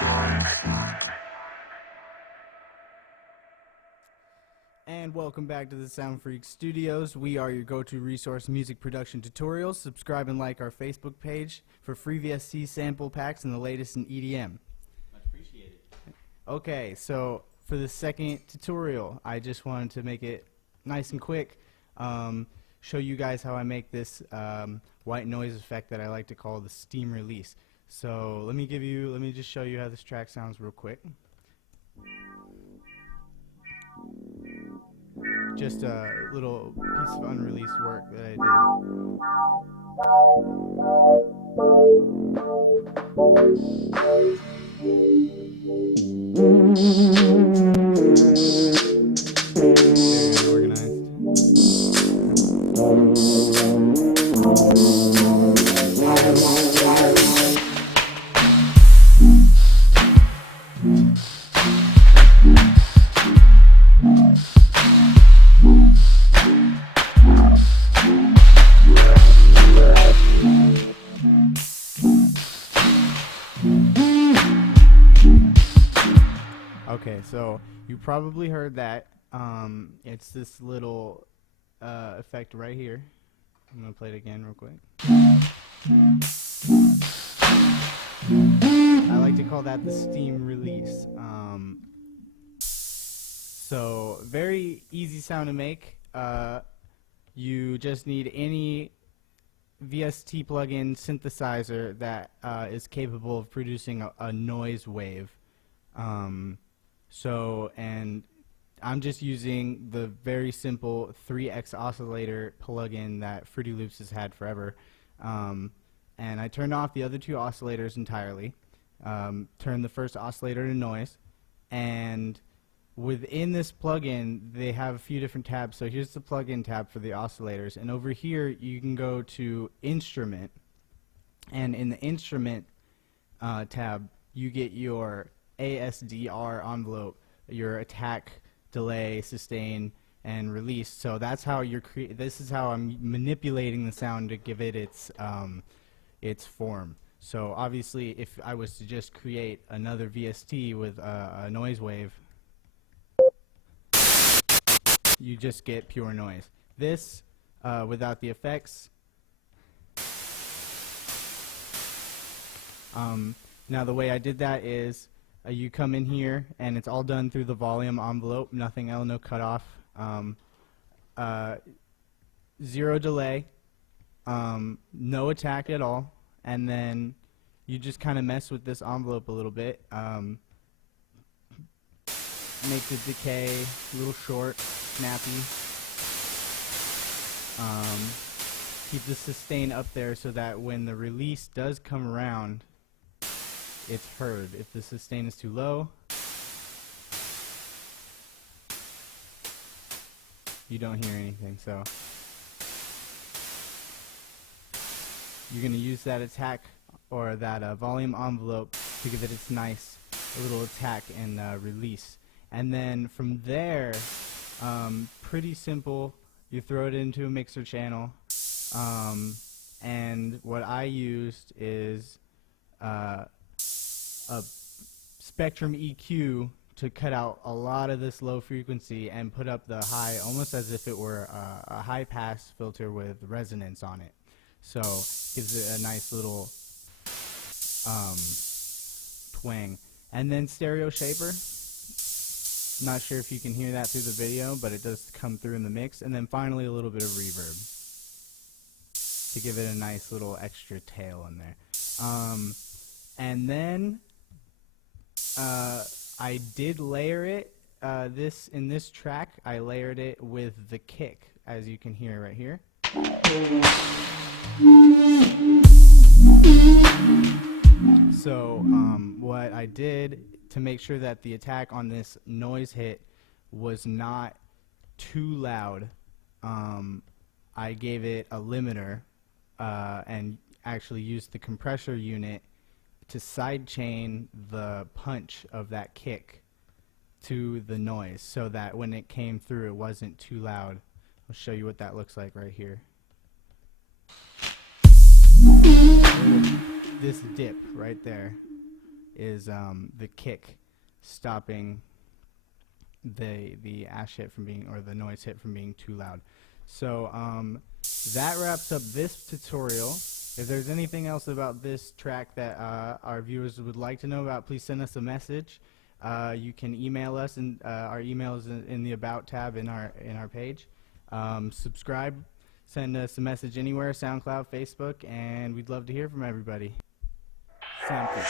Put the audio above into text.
And welcome back to the SOUNDfreq Studios. We are your go-to resource music production tutorials. Subscribe and like our Facebook page for free VST sample packs and the latest in EDM. Much appreciated. Okay, so for the second tutorial, I just wanted to make it nice and quick. Show you guys how I make this white noise effect that I like to call the steam release. So let me just show you how this track sounds real quick. Just a little piece of unreleased work that I did. Very unorganized. Okay, so you probably heard that. It's this little effect right here. I'm going to play it again real quick. I like to call that the steam release. So very easy sound to make. You just need any VST plugin synthesizer that is capable of producing a noise wave. And I'm just using the very simple 3X oscillator plugin that Fruity Loops has had forever. And I turned off the other two oscillators entirely, turned the first oscillator to noise, and within this plugin they have a few different tabs. So here's the plugin tab for the oscillators, and over here you can go to instrument, and in the instrument tab you get your ASDR envelope, your attack, delay, sustain, and release. So that's how this is how I'm manipulating the sound to give it its form. So obviously if I was to just create another VST with a noise wave, you just get pure noise. This without the effects. Now the way I did that is you come in here and it's all done through the volume envelope, nothing else, no cutoff, zero delay, no attack at all, and then you just kind of mess with this envelope a little bit, make the decay a little short, snappy, keep the sustain up there so that when the release does come around, it's heard. If the sustain is too low, you don't hear anything. So you're going to use that attack or that volume envelope to give it its nice little attack and release. And then from there, pretty simple, you throw it into a mixer channel, and what I used is a spectrum EQ to cut out a lot of this low frequency and put up the high almost as if it were a high pass filter with resonance on it. So gives it a nice little twang. And then stereo shaper. Not sure if you can hear that through the video, but it does come through in the mix. And then finally a little bit of reverb to give it a nice little extra tail in there. And then I did layer it, in this track, I layered it with the kick, as you can hear right here. So what I did to make sure that the attack on this noise hit was not too loud, I gave it a limiter and actually used the compressor unit to sidechain the punch of that kick to the noise so that when it came through it wasn't too loud. I'll show you what that looks like right here. This dip right there is the kick stopping the ash hit from being, or the noise hit from being too loud. So that wraps up this tutorial. If there's anything else about this track that our viewers would like to know about, please send us a message. You can email us, and our email is in the About tab in our page. Subscribe, send us a message anywhere, SoundCloud, Facebook, and we'd love to hear from everybody. SOUNDfreq.